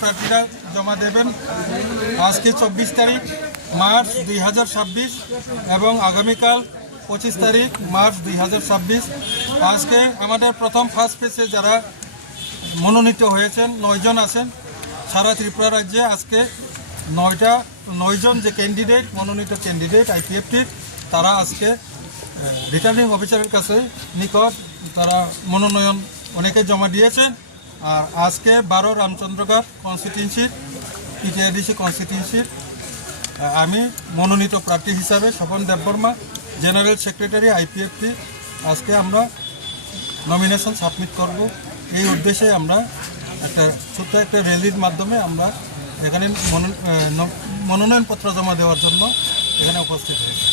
প্রার্থীরা জমা দেবেন আজকে 24 তারিখ মার্চ 2026 এবং আগামীকাল 25 তারিখ মার্চ 2026। আজকে আমাদের প্রথম ফার্স্ট ফেজে যারা মনোনীত হয়েছেন 9 জন আছেন সারা ত্রিপুরা রাজ্যে। আজকে 9 জন যে ক্যান্ডিডেট মনোনীত ক্যান্ডিডেট আইপিএফটির তারা আজকে রিটার্নিং অফিসারের কাছে নিকট তারা মনোনয়ন অনেকে জমা দিয়েছেন। আর আজকে 12 রামচন্দ্রঘাট কনস্টিটিউয়েন্সির পিটিআইডিসি কনস্টিটিউয়েন্সির আমি মনোনীত প্রার্থী হিসাবে Swapan Debbarma general secretary IPFT আজকে আমরা নমিনেশন সাবমিট করব। এই উদ্দেশ্যে আমরা ছোট্ট একটা র্যালির মাধ্যমে আমরা এখানে মনোনয়নপত্র জমা দেওয়ার জন্য এখানে উপস্থিত হয়েছি।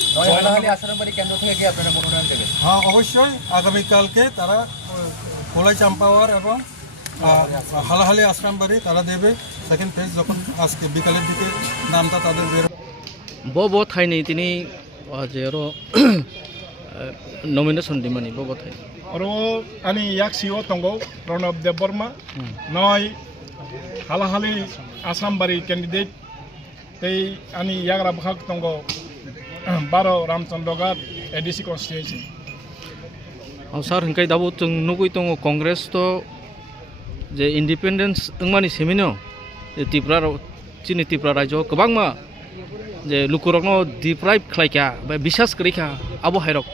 হ্যাঁ, অবশ্যই আগামীকালকে তারা কোলাই চাম্পাওয়ার এবং হালাহালি আশ্রামবাড়ি তারা দেবে সেকেন্ড ফেজ যখন আজকে বিকালের দিকে নামটা তাদের বের বো থাইনি তিনি নমিনেশন দিমানি বো থাই আরো আনি ইয়াকসিও তঙ্গো প্রণব দেববর্মা নয় হালাহালি আসামবাড়ি ক্যান্ডিডেট তেই আনি ইয়াগরা ভাগ তঙ্গো 12 রামচন্দ্রঘাট এডিসি কনস্টিটিউয়েন্সি। স্যার হিংকাই দাবো जों नुगै दङ कंग्रेस तो जे इंडिपेंडेंस ओंमानि सेमिनो त्रिपुरा चिनि त्रिपुरा राज्य गोबांमा जे लुकुरकनो डिप्राइभ खालायखा बा बिसास करिखा आबो हायरक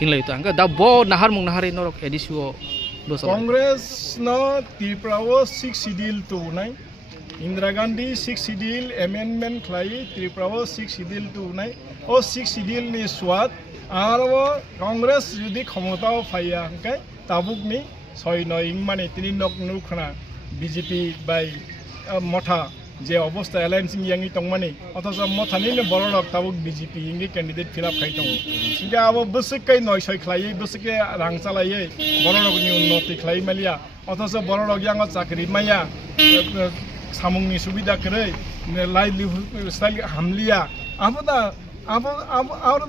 हिंलाय ता दा ब नाहार मुं नाहारै नरक एडिसिओ कांग्रेस न त्रिपुराओ 6 शिड्यूल तो नाय इंदिरा गांधी 6 शिड्यूल अमेंडमेंट खालाय त्रिपुराओ 6 शिड्यूल तो नाय ओ 6 शिड्यूल नि स्वाद आरो कांग्रेस जुदि क्षमताओ फाया हंकाय ताबुकनि 6-9 इंमाने तिनि नक नुखना बीजेपी बाय मथा जे अवस्था एलायंस यांगी तंगमाने अथच मथानिनो बरलक ताबुक बीजेपी इंगे कैंडिडेट फिलअप खाय दङ सिगा अब बसकै 9 खालायै बसकै रां चालायै बरलकनि उन्नति खालाय मालिया अथच बरलक यांगा चाकरि माया सामुंनि सुबिदा करे लाइवलीहुड स्टाइल हामलिया अब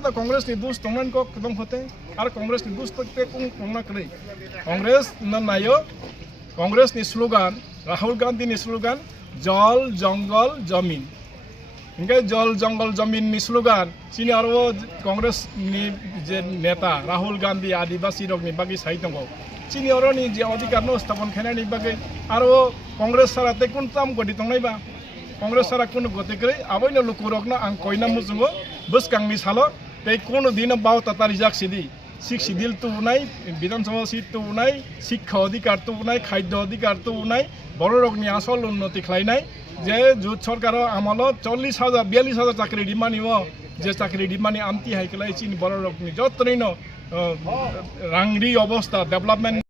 द कांग्रेस नि दोस्त तंगन को कदम होते और कांग्रेस नि दोस्त पे कोंगना करे कांग्रेस न नायो कांग्रेस नि स्लोगान राहुल गांधी नि स्लोगान जल जंगल जमीन इनके जल जंगल जमीन नि स्लोगान सिनि आरो कांग्रेस नि जे नेता राहुल गांधी आदिवासी रग नि बागि साइ दंगो सिनि आरो नि जे अधिकार न स्थापन खानानि बागि आरो कांग्रेस साराते कोन ताम गदि तंनायबा कांग्रेस सारा कुन गते करे आबैनो लुकुरकनो आं कयना मुजुङो बसकांनि सालो ते कोनो दिन बाव तातारि जाक्सिदि 6 शिड्यूल तो उनाय विधानसभा सीट तो उनाय शिक्षा अधिकार तो उनाय खाद्य अधिकार तो उनाय बरलकनि आसल उन्नति खालायनाय जे जुत सरकार आमलो 40,000 42,000 चाकरि दिमानि जे चाकरि दिमानि आमति हायकलाय चिन बरलकनि जत्रैनो रांगरि अवस्था डेभलपमेन्ट